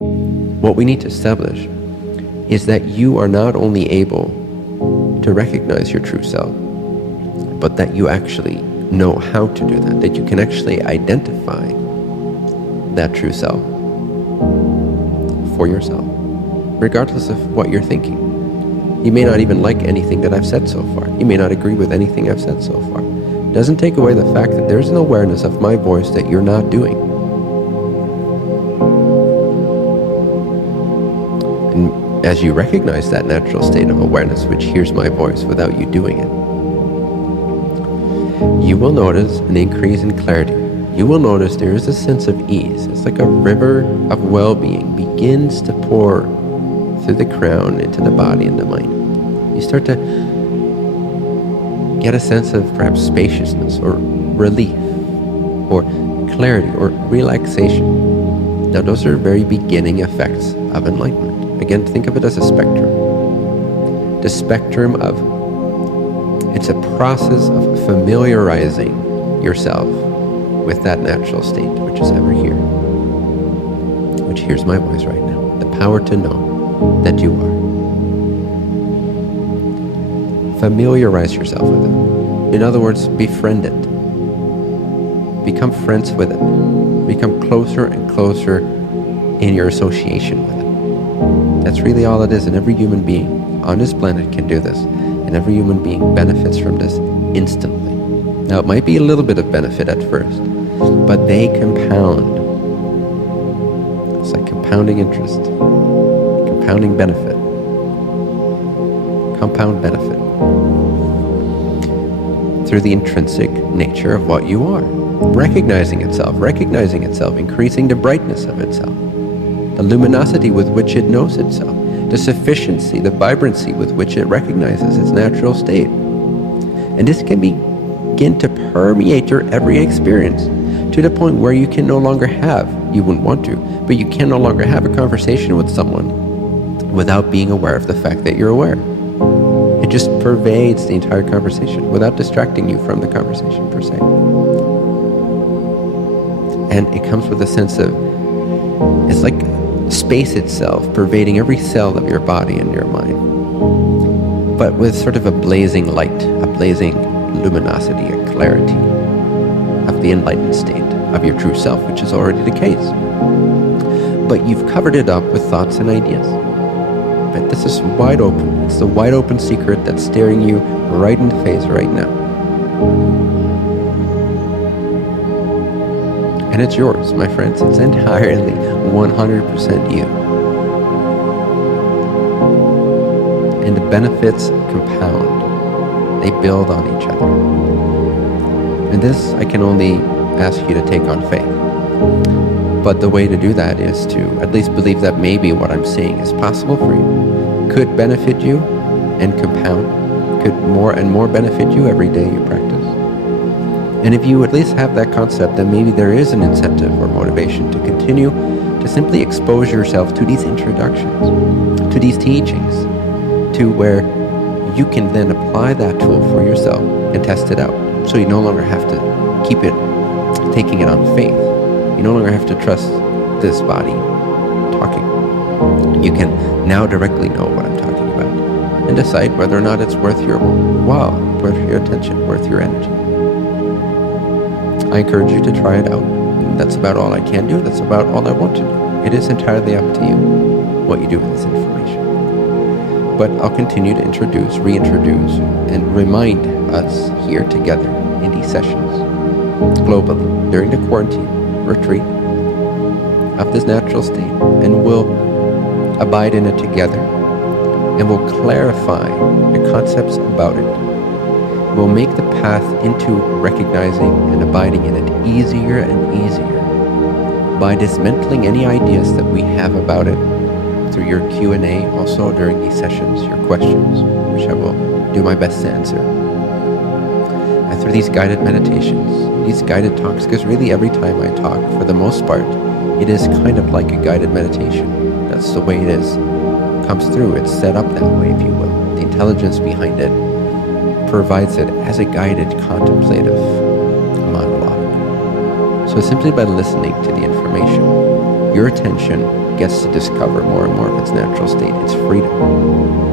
What we need to establish is that you are not only able to recognize your true self, but that you actually know how to do that you can actually identify that true self for yourself, regardless of what you're thinking. You may not even like anything that I've said so far. You may not agree with anything I've said so far. It doesn't take away the fact that there's an awareness of my voice that you're not doing. And as you recognize that natural state of awareness, which hears my voice without you doing it, you will notice an increase in clarity. You will notice there is a sense of ease. It's like a river of well-being begins to pour through the crown into the body and the mind. You start to get a sense of perhaps spaciousness or relief or clarity or relaxation. Now those are very beginning effects of enlightenment. Again, think of it as a spectrum. The spectrum of, it's a process of familiarizing yourself with that natural state which is ever here, which hears my voice right now. The power to know that you are. Familiarize yourself with it. In other words, befriend it. Become friends with it. Become closer and closer in your association with it. That's really all it is, and every human being on this planet can do this, and every human being benefits from this instantly. Now, it might be a little bit of benefit at first, but they compound. It's like compounding interest, compounding benefit, compound benefit through the intrinsic nature of what you are. Recognizing itself, increasing the brightness of itself, the luminosity with which it knows itself, the sufficiency, the vibrancy with which it recognizes its natural state. And this can begin to permeate your every experience to the point where you can no longer have, you wouldn't want to, but you can no longer have a conversation with someone without being aware of the fact that you're aware. It just pervades the entire conversation without distracting you from the conversation per se. And it comes with a sense of, it's like space itself pervading every cell of your body and your mind, but with sort of a blazing light, a blazing luminosity, a clarity of the enlightened state of your true self, which is already the case. But you've covered it up with thoughts and ideas. But this is wide open. It's the wide open secret that's staring you right in the face right now. And it's yours, my friends. It's entirely 100% you. And the benefits compound. They build on each other. And this I can only ask you to take on faith. But the way to do that is to at least believe that maybe what I'm saying is possible for you, could benefit you and compound, could more and more benefit you every day you practice. And if you at least have that concept, then maybe there is an incentive or motivation to continue to simply expose yourself to these introductions, to these teachings, to where you can then apply that tool for yourself and test it out. So you no longer have to keep it, taking it on faith. You no longer have to trust this body talking. You can now directly know what I'm talking about and decide whether or not it's worth your while, worth your attention, worth your energy. I encourage you to try it out. And that's about all I can do. That's about all I want to do. It is entirely up to you what you do with this information. But I'll continue to introduce, reintroduce, and remind us here together in these sessions, globally, during the quarantine retreat of this natural state, and we'll abide in it together, and we'll clarify the concepts about it. We'll make the path into recognizing and abiding in it easier and easier by dismantling any ideas that we have about it through your Q&A, also during these sessions, your questions, which I will do my best to answer. And through these guided meditations, these guided talks, because really every time I talk, for the most part, it is kind of like a guided meditation. That's the way it is. It comes through. It's set up that way, if you will. The intelligence behind it provides it as a guided, contemplative monologue. So simply by listening to the information, your attention gets to discover more and more of its natural state, its freedom.